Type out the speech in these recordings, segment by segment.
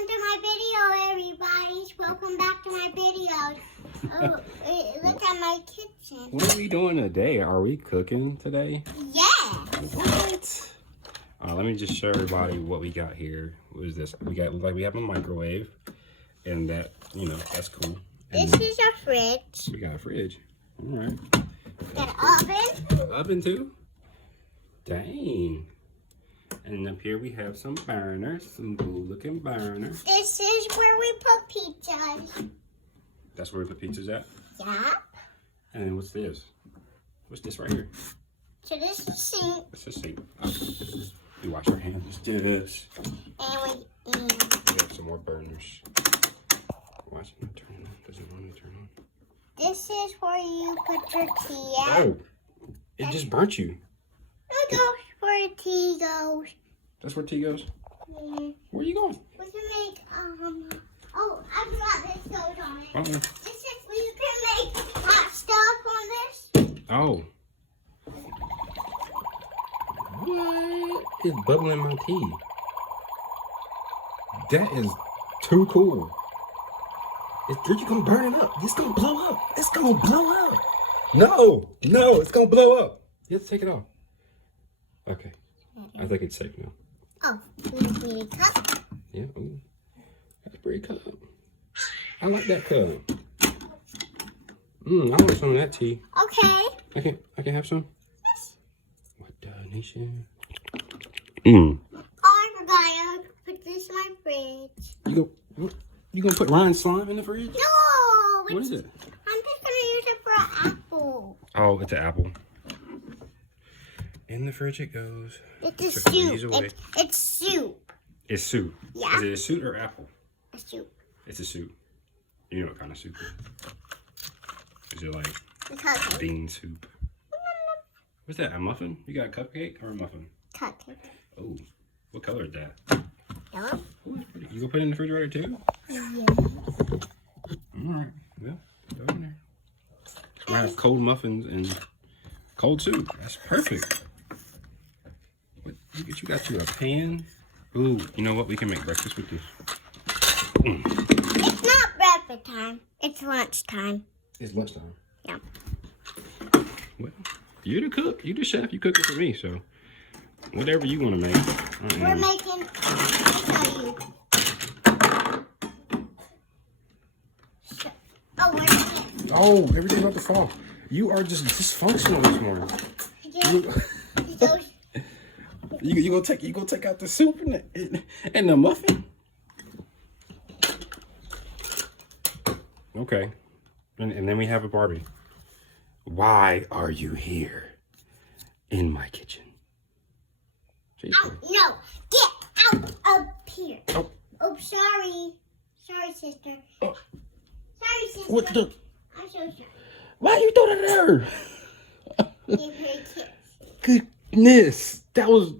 Welcome to my video, everybody. Welcome back to my video. Oh, look at my kitchen. What are we doing today? Are we cooking today? Yeah. What? Let me just show everybody what we got here. What is this? We have a microwave, and that, that's cool. And this is a fridge. We got a fridge. All right. Got an oven. Oven too? Dang. And up here we have some burners, some cool looking burners. This is where we put pizzas. That's where we put pizzas at? Yeah. And then what's this? What's this right here? So this is the sink. It's a sink. We wash our hands. This. And we have some more burners. Watch it not turn on. Does it want to turn on? This is where you put your tea at. Oh, it just burnt you. That goes where tea goes. That's where tea goes? Yeah. Where are you going? We can make, oh, I forgot this goes on it. Uh-oh. This is where you can make hot stuff on this. Oh. What is bubbling my tea? That is too cool. You're gonna burn it up. It's gonna blow up. It's gonna blow up. No, it's gonna blow up. You have to take it off. Okay. I think it's safe now. Oh, we need a cup. Yeah. Ooh. That's a pretty cup. I like that cup. I want some of that tea. Okay. I can have some. Yes. What the nation? Oh, I forgot. I put this in my fridge. You gonna put Ryan's slime in the fridge? No. What is it? I'm just gonna use it for an apple. Oh, it's an apple. In the fridge it goes. It's a Took these soup. away. It's soup. It's soup. Yeah. Is it a soup or apple? A soup. It's a soup. You know what kind of soup it is. Is it like bean soup? What's that, a muffin? You got a cupcake or a muffin? Cupcake. Oh, what color is that? Yellow. Oh, that's pretty. You gonna put it in the refrigerator too? Yeah. All right, well, go in there. We have cold muffins and cold soup. That's perfect. What, you got you a pan? Ooh, you know what? We can make breakfast with this. It's not breakfast time. It's lunch time. It's lunchtime. Yeah. Well, you're the cook. You the chef. You cook it for me, so whatever you want to make. We're making. Oh, where's it? Oh, everything's about to fall. You are just dysfunctional this morning. You gonna take out the soup and the muffin? Okay, and then we have a Barbie. Why are you here in my kitchen? Oh, no, get out of here. Oh, oh, sorry, sister. Oh. Sorry, sister. What the? I'm so sorry. Why you throw that at her? Give her a kiss. Goodness, that was.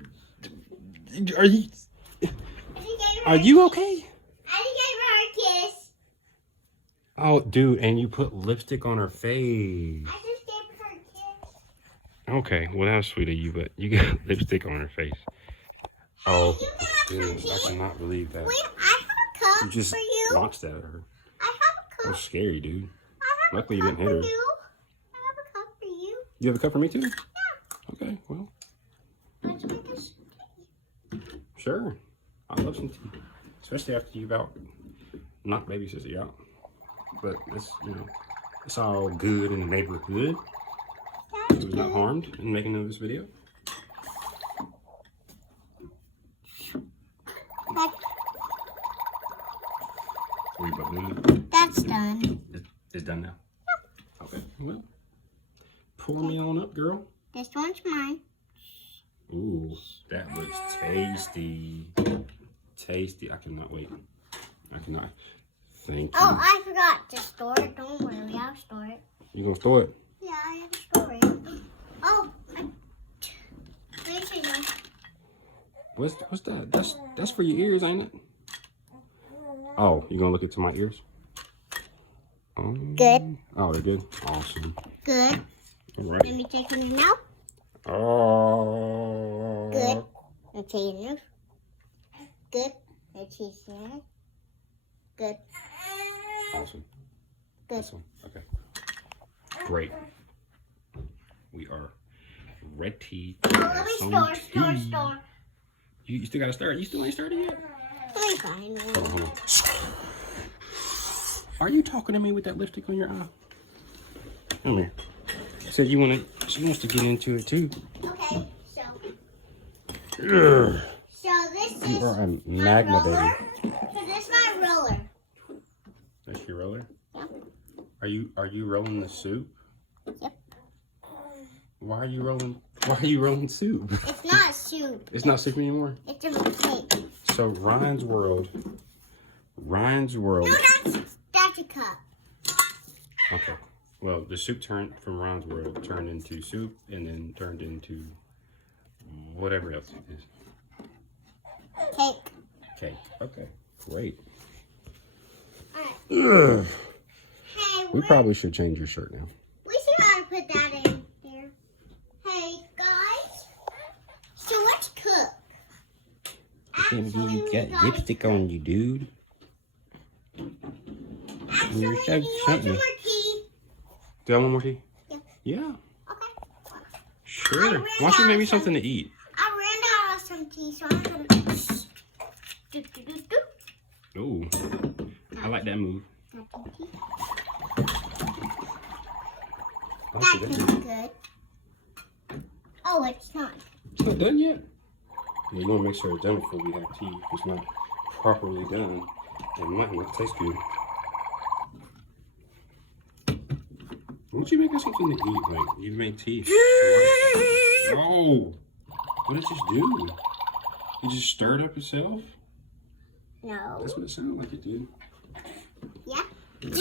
Are you okay? I just gave her a kiss. Oh, dude, and you put lipstick on her face. I just gave her a kiss. Okay, well that was sweet of you, but you got lipstick on her face. Oh, You can have dude, some I tea. cannot believe that. Wait, I have a cup You just for you. launched that at her. I have a That cup. was scary, dude. I have Luckily a you cup didn't hit for her. you. I have a cup for you. You have a cup for me too? Yeah. Okay, well, Let's make this tea. sure. I love some tea. Especially after you've knocked baby sister out. But it's, it's all good in the neighborhood. She was not harmed in making of this video. That's done. It's done now? Okay, well, pour me on up, girl. This one's mine. Ooh, that looks tasty. Tasty. I cannot wait. I cannot. Thank you. Oh, I forgot to store it. Don't worry, I'll store it. You gonna store it? Yeah, I have to store it. Oh, there you go. What's that? That's for your ears, ain't it? Oh, you gonna look into my ears? Good. Oh, they're good. Awesome. Good. All right. Let me take it now. Oh. Good. Okay, enough. Good. Let's see. Good. Awesome. Good. This one. Okay. Great. We are ready. Let me store. You still gotta start. You still ain't started yet. I'm fine. Hold on. Are you talking to me with that lipstick on your eye? Come here. You said you want to. She wants to get into it too. Okay, so. Ugh. So this You is are a my magma roller. baby. So this is my roller. That's your roller. Yeah. Are you rolling the soup? Yep. Why are you rolling soup? It's not soup. It's not soup anymore. It's a cake. So Ryan's World. No, that's a cup. Okay. Well, the soup turned from Ryan's World turned into soup and then turned into whatever else it is. Cake. Cake. Okay. Great. Alright. Ugh. Hey, We probably should change your shirt now. we should probably put that in there. Hey guys. So let's cook. You got lipstick on you, dude. Actually, You're you so want some chunky. more tea? Do I want more tea? Yeah. Yeah. Okay. Sure. Why don't you make me something to eat? I ran out of some tea, so I'm gonna do. Ooh. I like that move. That's good. Oh, it's not. It's not done yet? Yeah, you want to make sure it's done before we have tea. If it's not properly done, it might not taste good. Why don't you make us something to eat? Like, you made tea. Oh! What did it just do? You just stirred up itself? No. That's what it sounded like it did. Yeah. Let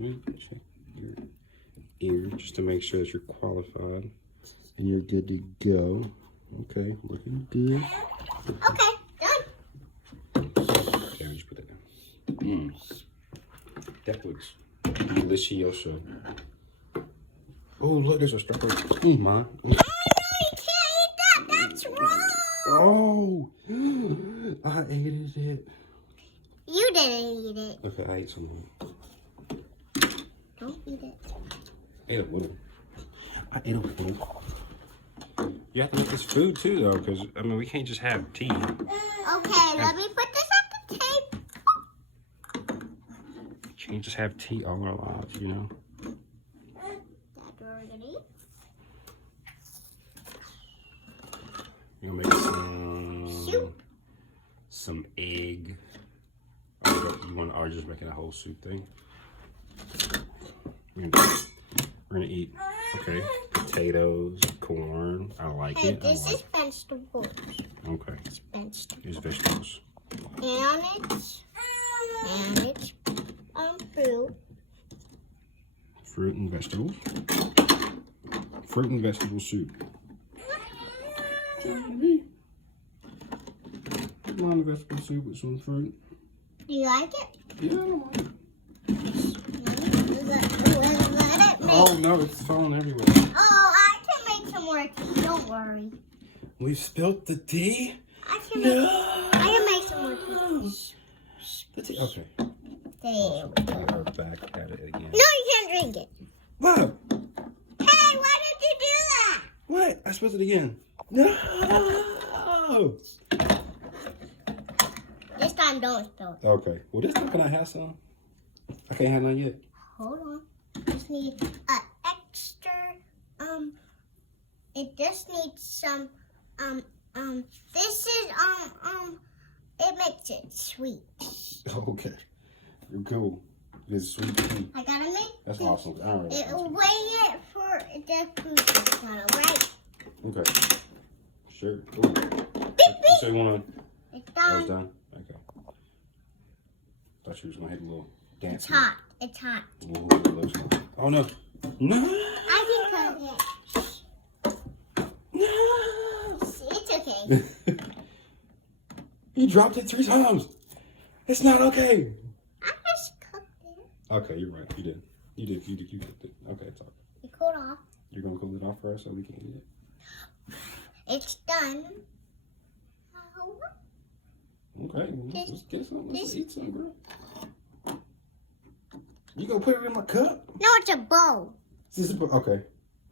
me check your ear just to make sure that you're qualified. And you're good to go. Okay, looking good. Okay, done. Okay, I'll just put that down. That looks delicioso. Oh, look, there's a strawberry. Ma. Oh, no, you can't eat that. That's wrong. Oh, I ate it. You didn't eat it. Okay, I ate some of it. Don't eat it. I ate a little. You have to make this food too, though, because, I mean, we can't just have tea. Okay, let me put this at the table. We can't just have tea all our lives, you know? That's what we're gonna eat. You'll make Soup. some egg. Or just making a whole soup thing? We're gonna eat, okay, potatoes, corn. I like Hey, it. this is vegetables. Okay, It's vegetables. here's vegetables. And it's fruit. Fruit and vegetables. Fruit and vegetable soup. Line of vegetable soup with some fruit. Do you like it? Yeah, I like it. Let it make. Oh no, it's falling everywhere. Oh, I can make some more tea. Don't worry. We spilt the tea? I can make some more tea. The tea. Okay. There. We are back at it again. No, you can't drink it. What? Hey, why did you do that? What? I spilled it again. No! This time, don't spill it. Okay. Well, this time, can I have some? I can't have none yet. Hold on. Just need an extra. It just needs some. This is It makes it sweet. Okay. You're cool. It's sweet tea. I gotta make. That's awesome. All right. Weigh it for the food channel, right? Okay. Sure. Ooh. Beep, beep. So you want to... It's Oh, it's done. done? Okay. Thought you was going to hit a little dance. It's hot. It's hot. Ooh, it looks hot. Oh, no. No! I can cook it. No! It's okay. You dropped it 3 times. It's not okay. I just cooked it. Okay, you're right. You did. You cooked it. Okay, it's all right. It cooled off. You're going to cool it off for us so we can eat it? It's done. Okay, Let's get some. Let's eat some, girl. You gonna put it in my cup? No, it's a bowl. Okay.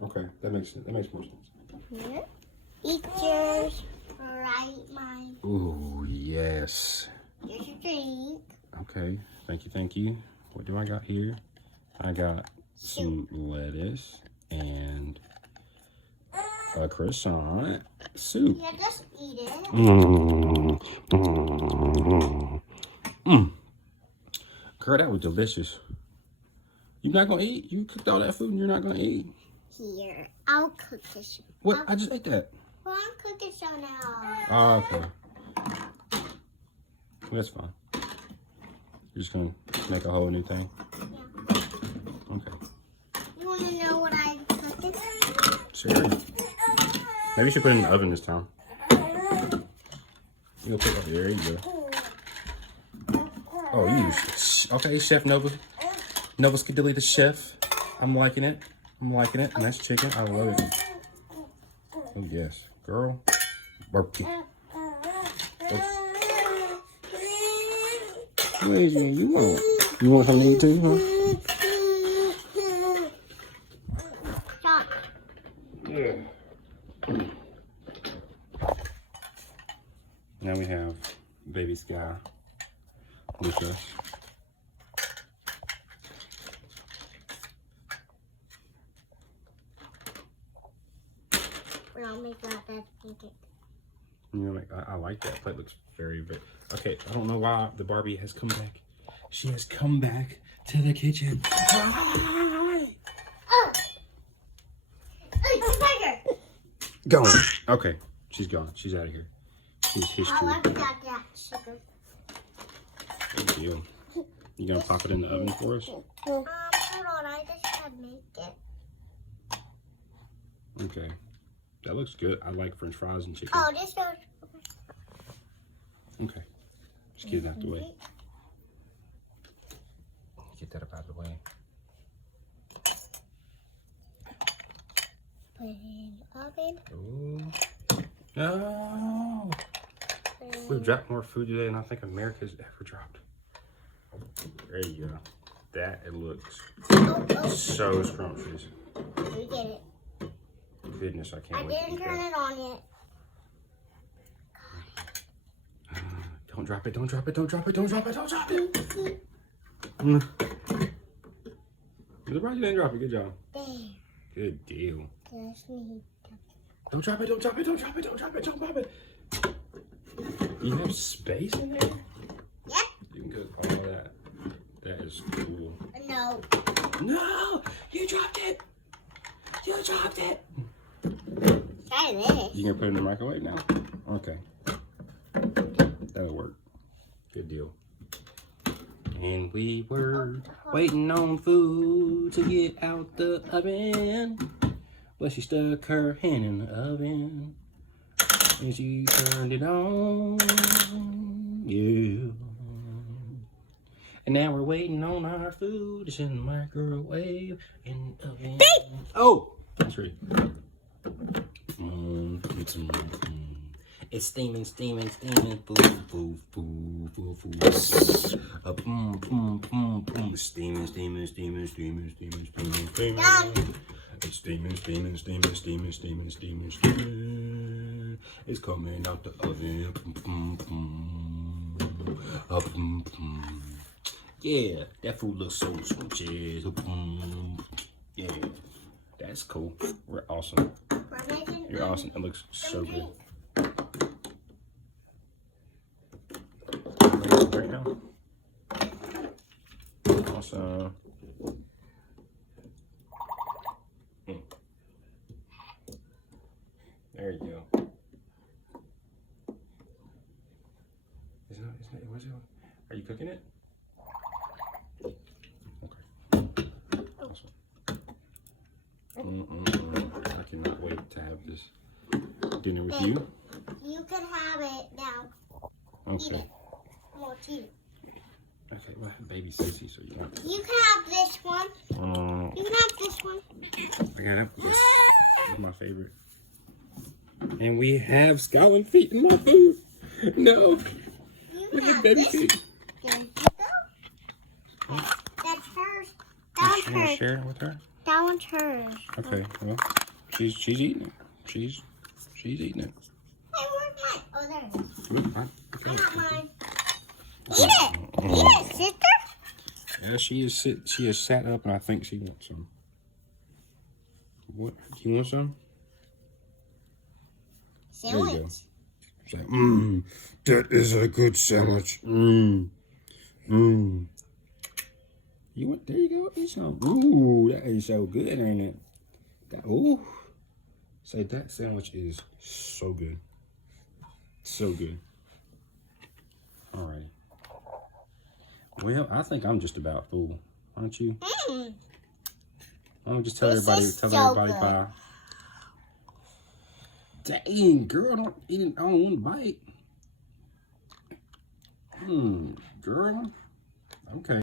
Okay. That makes sense. That makes more sense. Here. Eat yours. Right, mine. Ooh, yes. Here's your drink. Okay. Thank you. Thank you. What do I got here? I got some lettuce and a croissant. Soup. Yeah, just eat it. Girl, that was delicious. You're not gonna eat? You cooked all that food and you're not gonna eat? Here, I'll cook this. What? I just ate that. Well, I'm cooking so now. Oh, okay. That's fine. You're just gonna make a whole new thing? Yeah. Okay. You want to know what I'm cooking? Cereal. Maybe you should put it in the oven this time. You'll put it there. You go. Oh, you. Okay, Chef Nova. Nova Skadilly, the chef. I'm liking it. I'm liking it. Nice chicken. I love it. Oh, yes. Girl. Barbecue. What is it you want? You want something to eat too, huh? Stop. Yeah. Now we have baby Sky with us. I'll make that pancake. You know, like I like that plate. Looks very big. Okay, I don't know why the Barbie has come back. She has come back to the kitchen. Oh! Hey, tiger! Gone. Okay, she's gone. She's out of here. She's history. I like that sugar. Good deal. You gonna pop it in the oven for us? Hold on, I just gotta make it. Okay. That looks good. I like French fries and chicken. Oh, this goes. Okay. Just get it out the way. Get that up out of the way. Put it in the oven. Oh. No. We've dropped more food today than I think America's ever dropped. There you go. That it looks so scrumptious. We get it. Goodness, I can't I wait to didn't eat turn that. it on yet. Don't drop it, don't drop it, don't drop it, don't drop it, don't drop it. I'm surprised you didn't drop it. Good job. There. Good deal. Just need to. Don't drop it, don't drop it, don't drop it, don't drop it, don't drop it. You have space in there? Yep. You can cook all of that. That is cool. No. No! You dropped it! You dropped it! Try this. You gonna put it in the microwave now? Okay. That'll work. Good deal. And we were waiting on food to get out the oven. But she stuck her hand in the oven. And she turned it on. Yeah. And now we're waiting on our food. It's in the microwave. In the oven. Oh! That's right. It's steaming, steaming, steaming, food, food, food, food, food. Boom, boom, boom, boom. Steaming, steaming, steaming, steaming, steaming, steaming, steaming. It's steaming, steaming, steaming, steaming, steaming, steaming, steaming. It's coming out the oven. Boom, boom, boom, boom. Yeah, that food looks so scrumptious. Yeah, that's cool. We're awesome. You're awesome. It looks so good. Right now. Awesome. There you go. Where's it? Are you cooking it? Okay. Awesome. I cannot wait to have this dinner with you. You can have it now. Okay. Eat it. I'm gonna eat it. Okay, well, I have baby Sissy, so you want. You can have this one. You can have this one. I got it. This is my favorite. And we have scallop feet in my food. No. You Look at baby feet. There you go. That's hers. That one's You want to hers. share it with her? That one's hers. Okay, well, she's eating it. She's eating it. Hey, where's mine? Oh, there it is. Okay. I got mine. Eat it. Eat it, sister. Yeah, she is sat up, and I think she wants some. What? Do you want some? There you go. Sandwich. She's like, that is a good sandwich. You want? There you go. Eat some. Ooh, that is so good, ain't it? Ooh. Say that sandwich is so good. So good. All right. Well, I think I'm just about full, aren't you? I'll just tell This everybody. is Tell so everybody good. bye. Dang, girl, don't eat it all in one bite. Girl. Okay.